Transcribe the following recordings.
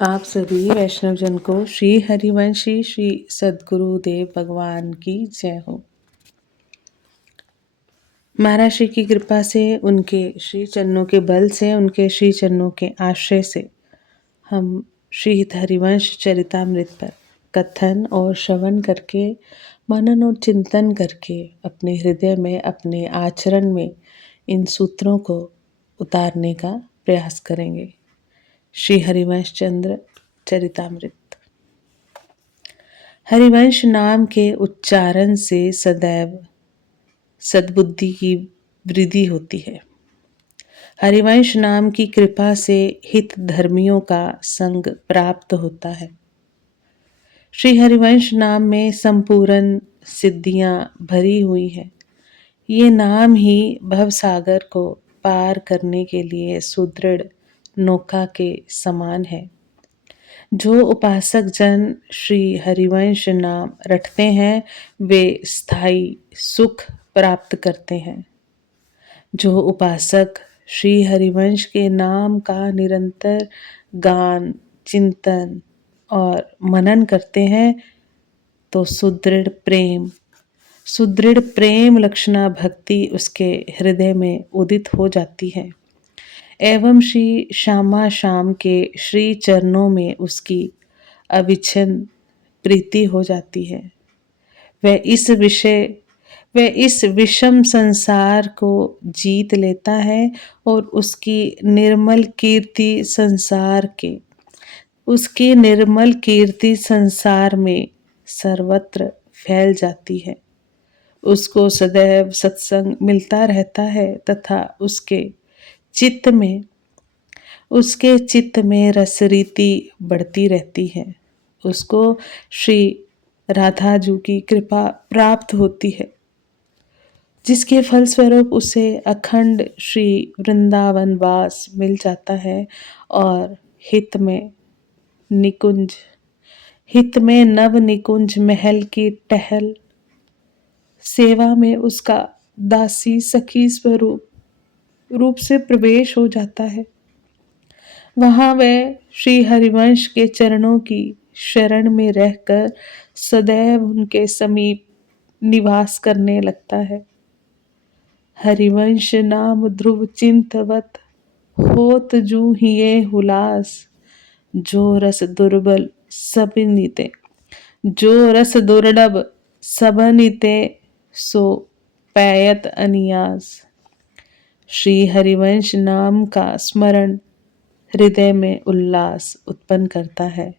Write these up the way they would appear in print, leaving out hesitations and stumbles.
आप सभी वैष्णव जन को श्री हरिवंशी श्री सद्गुरुदेव भगवान की जय हो। महाराज श्री की कृपा से, उनके श्री चरणों के बल से, उनके श्री चरणों के आश्रय से हम श्री हरिवंश चरितामृत पर कथन और श्रवण करके, मनन और चिंतन करके अपने हृदय में, अपने आचरण में इन सूत्रों को उतारने का प्रयास करेंगे। श्री हरिवंश चंद्र चरितामृत। हरिवंश नाम के उच्चारण से सदैव सद्बुद्धि की वृद्धि होती है। हरिवंश नाम की कृपा से हित धर्मियों का संग प्राप्त होता है। श्री हरिवंश नाम में संपूर्ण सिद्धियां भरी हुई है। ये नाम ही भवसागर को पार करने के लिए सुदृढ़ नौका के समान है। जो उपासक जन श्री हरिवंश नाम रटते हैं, वे स्थायी सुख प्राप्त करते हैं। जो उपासक श्री हरिवंश के नाम का निरंतर गान, चिंतन और मनन करते हैं, तो सुदृढ़ प्रेम लक्षणा भक्ति उसके हृदय में उदित हो जाती है एवं श्री श्यामा श्याम के श्री चरणों में उसकी अविच्छिन्न प्रीति हो जाती है। वह इस विषम संसार को जीत लेता है और उसकी निर्मल कीर्ति संसार में सर्वत्र फैल जाती है। उसको सदैव सत्संग मिलता रहता है तथा उसके चित्त में रसरीति बढ़ती रहती है। उसको श्री राधा जी की कृपा प्राप्त होती है, जिसके फलस्वरूप उसे अखंड श्री वृंदावन वास मिल जाता है और हित में नव निकुंज महल की टहल सेवा में उसका दासी सखी रूप से प्रवेश हो जाता है। वहां वह श्री हरिवंश के चरणों की शरण में रहकर सदैव उनके समीप निवास करने लगता है। हरिवंश नाम ध्रुव चिंतवत होत जू हिये हुलास, जो रस दुर्लभ सबनिते सो पैयत अनियास। श्री हरिवंश नाम का स्मरण हृदय में उल्लास उत्पन्न करता है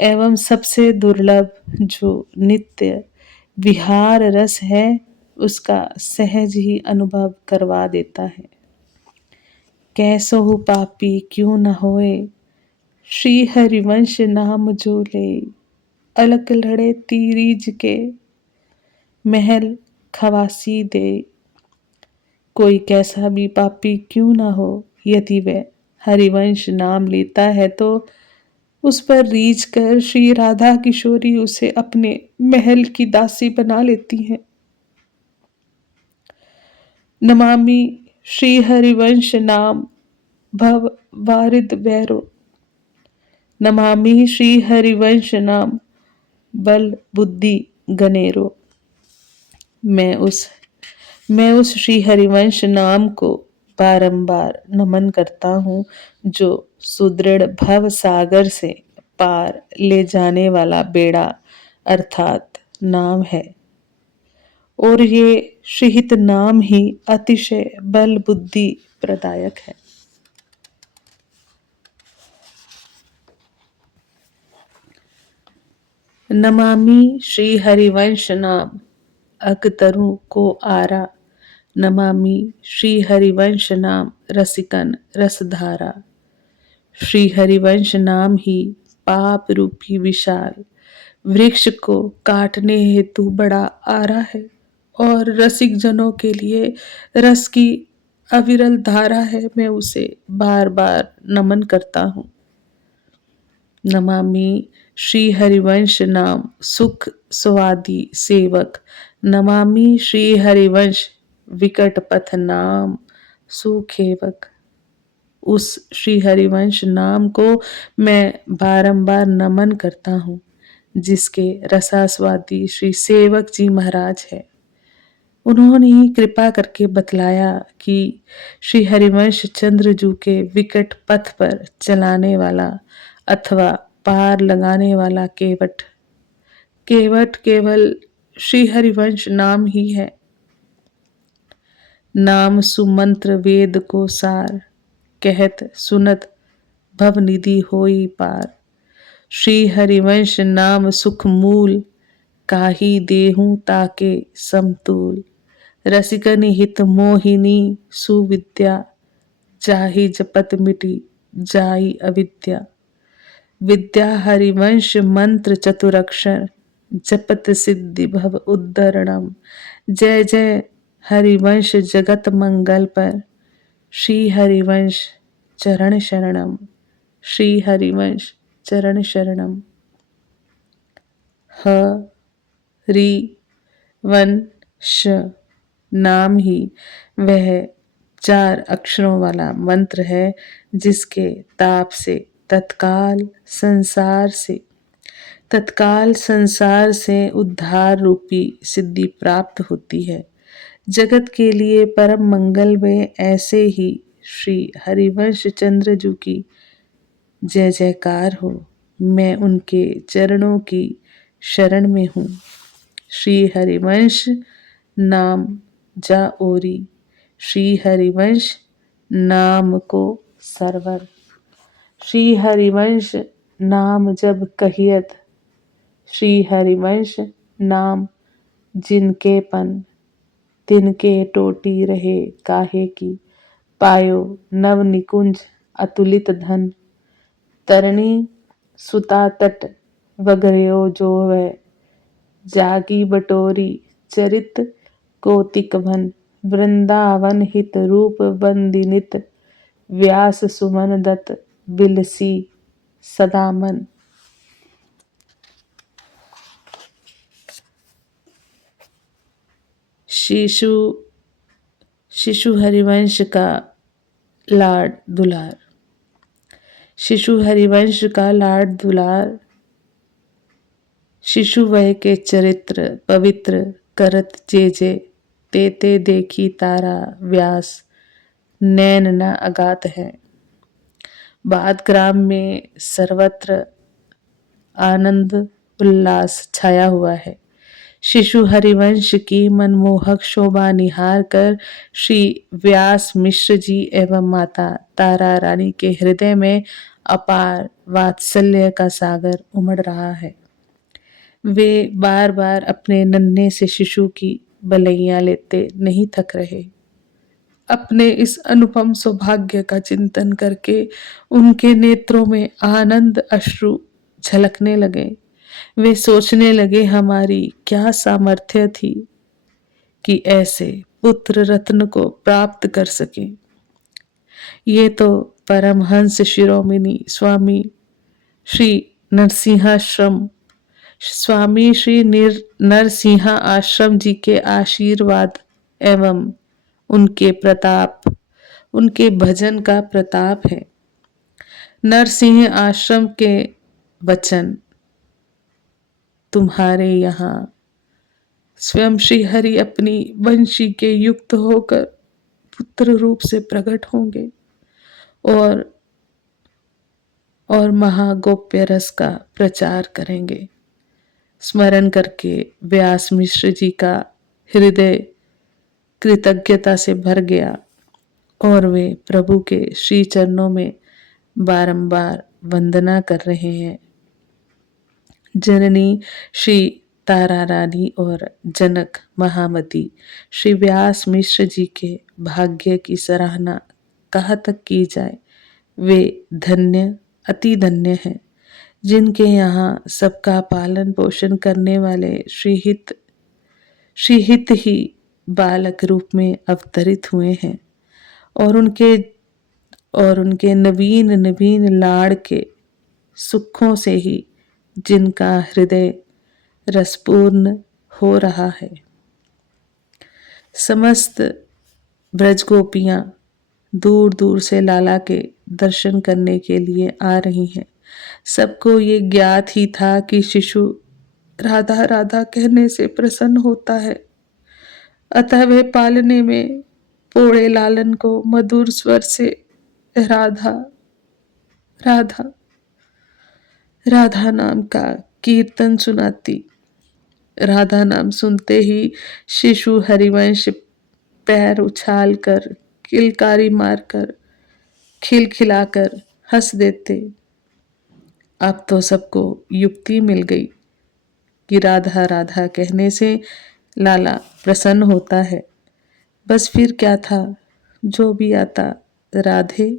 एवं सबसे दुर्लभ जो नित्य विहार रस है, उसका सहज ही अनुभव करवा देता है। कैसहु पापी क्यों न होए, श्री हरिवंश नाम जो ले, अलक लड़े तीरीज के महल खवासी दे। कोई कैसा भी पापी क्यों ना हो, यदि वह हरिवंश नाम लेता है तो उस पर रीझ कर श्री राधा किशोरी उसे अपने महल की दासी बना लेती हैं। नमामि श्री हरिवंश नाम भव वारिद भैरो, नमामि श्री हरिवंश नाम बल बुद्धि गनेरो। मैं उस श्री हरिवंश नाम को बारंबार नमन करता हूँ, जो सुदृढ़ भव सागर से पार ले जाने वाला बेड़ा अर्थात नाम है। और ये श्रीहित नाम ही अतिशय बल बुद्धि प्रदायक है। नमामि श्री हरिवंश नाम अकतरु को आरा, नमामि श्री हरिवंश नाम रसिकन रसधारा। श्री हरिवंश नाम ही पाप रूपी विशाल वृक्ष को काटने हेतु बड़ा आरा है और रसिक जनों के लिए रस की अविरल धारा है। मैं उसे बार बार नमन करता हूँ। नमामि श्री हरिवंश नाम सुख स्वादी सेवक, नमामि श्री हरिवंश विकट पथ नाम सुखेवक। उस श्री हरिवंश नाम को मैं बारंबार नमन करता हूँ, जिसके रसास्वादी श्री सेवक जी महाराज है। उन्होंने ही कृपा करके बतलाया कि श्री हरिवंश चंद्र जू के विकट पथ पर चलाने वाला अथवा पार लगाने वाला केवट केवट केवल श्री हरिवंश नाम ही है। नाम सुमंत्र वेद को सार, कहत सुनत भवनिधि होई पार। श्री हरिवंश नाम सुख मूल, काहि देहूं ताके समतूल। रसिकन हित मोहिनी सुविद्या, जाहि जपत मिटी जाई अविद्या। विद्या हरिवंश मंत्र चतुरक्षर, जपत सिद्धि भव उद्धरणम। जय जय हरिवंश जगत मंगल पर, श्री हरिवंश चरण शरणम। श्री हरिवंश चरण शरणम। हरि वंश नाम ही वह 4 अक्षरों वाला मंत्र है जिसके ताप से तत्काल संसार से उद्धार रूपी सिद्धि प्राप्त होती है। जगत के लिए परम मंगल में ऐसे ही श्री हरिवंश चंद्र जू की जय जयकार हो। मैं उनके चरणों की शरण में हूँ। श्री हरिवंश नाम जा ओरी, श्री हरिवंश नाम को सरवर। श्री हरिवंश नाम जब कहियत, श्री हरिवंश नाम जिनके पन। तिनके टोटी रहे काहे की, पायो नव निकुंज अतुलित धन। तरणी सुता तट वगर्यो जो वह, जागी बटोरी चरित कोतिक भन। वृंदावन हित रूप बंदिनित, व्यास सुमन दत्त बिलसी सदा मन। शिशु हरिवंश का लाड दुलार। शिशु हरिवंश का लाड दुलार, शिशु वह के चरित्र पवित्र करत जे ते देखी तारा व्यास, नैन न अगात है। बाद ग्राम में सर्वत्र आनंद उल्लास छाया हुआ है। शिशु हरिवंश की मनमोहक शोभा निहार कर श्री व्यास मिश्र जी एवं माता तारा रानी के हृदय में अपार वात्सल्य का सागर उमड़ रहा है। वे बार बार अपने नन्हे से शिशु की बलैया लेते नहीं थक रहे। अपने इस अनुपम सौभाग्य का चिंतन करके उनके नेत्रों में आनंद अश्रु झलकने लगे। वे सोचने लगे, हमारी क्या सामर्थ्य थी कि ऐसे पुत्र रत्न को प्राप्त कर सके। ये तो परमहंस शिरोमणि स्वामी श्री नरसिंह आश्रम जी के आशीर्वाद एवं उनके प्रताप, उनके भजन का प्रताप है। नरसिंह आश्रम के वचन तुम्हारे यहाँ स्वयं श्री हरि अपनी वंशी के युक्त होकर पुत्र रूप से प्रकट होंगे और महागोप्य रस का प्रचार करेंगे। स्मरण करके व्यास मिश्र जी का हृदय कृतज्ञता से भर गया और वे प्रभु के श्री चरणों में बारंबार वंदना कर रहे हैं। जननी श्री तारा रानी और जनक महामती श्री व्यास मिश्र जी के भाग्य की सराहना कहाँ तक की जाए। वे धन्य अति धन्य हैं जिनके यहाँ सबका पालन पोषण करने वाले श्रीहित ही बालक रूप में अवतरित हुए हैं और उनके नवीन नवीन लाड़ के सुखों से ही जिनका हृदय रसपूर्ण हो रहा है। समस्त ब्रज गोपियां दूर दूर से लाला के दर्शन करने के लिए आ रही हैं। सबको ये ज्ञात ही था कि शिशु राधा राधा कहने से प्रसन्न होता है, अतः वह पालने में पोड़े लालन को मधुर स्वर से राधा राधा राधा नाम का कीर्तन सुनाती। राधा नाम सुनते ही शिशु हरिवंश पैर उछालकर, किलकारी मारकर, खिलखिलाकर हंस देते। अब तो सबको युक्ति मिल गई कि राधा राधा कहने से लाला प्रसन्न होता है। बस फिर क्या था, जो भी आता राधे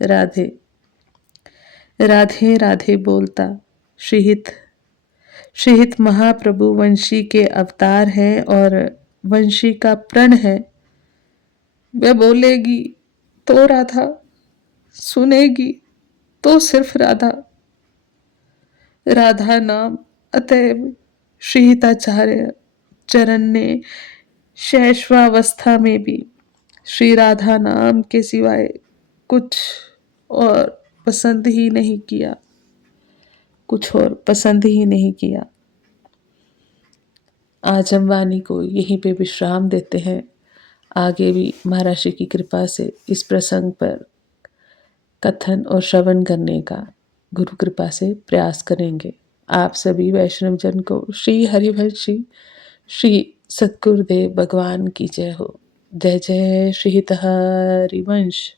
राधे राधे राधे बोलता। श्रीहित श्रीहित महाप्रभु वंशी के अवतार हैं और वंशी का प्रण है। वह बोलेगी तो राधा, सुनेगी तो सिर्फ राधा। राधा नाम अतएव श्रीहिताचार्य चरण ने शैशवावस्था में भी श्री राधा नाम के सिवाय कुछ और पसंद ही नहीं किया, कुछ और पसंद ही नहीं किया। आज हम वाणी को यहीं पे विश्राम देते हैं। आगे भी महाराज श्री की कृपा से इस प्रसंग पर कथन और श्रवण करने का गुरु कृपा से प्रयास करेंगे। आप सभी वैष्णव जन को श्री हरिवंशी श्री सतगुरुदेव भगवान की जय हो। जय जय श्री हरिवंश।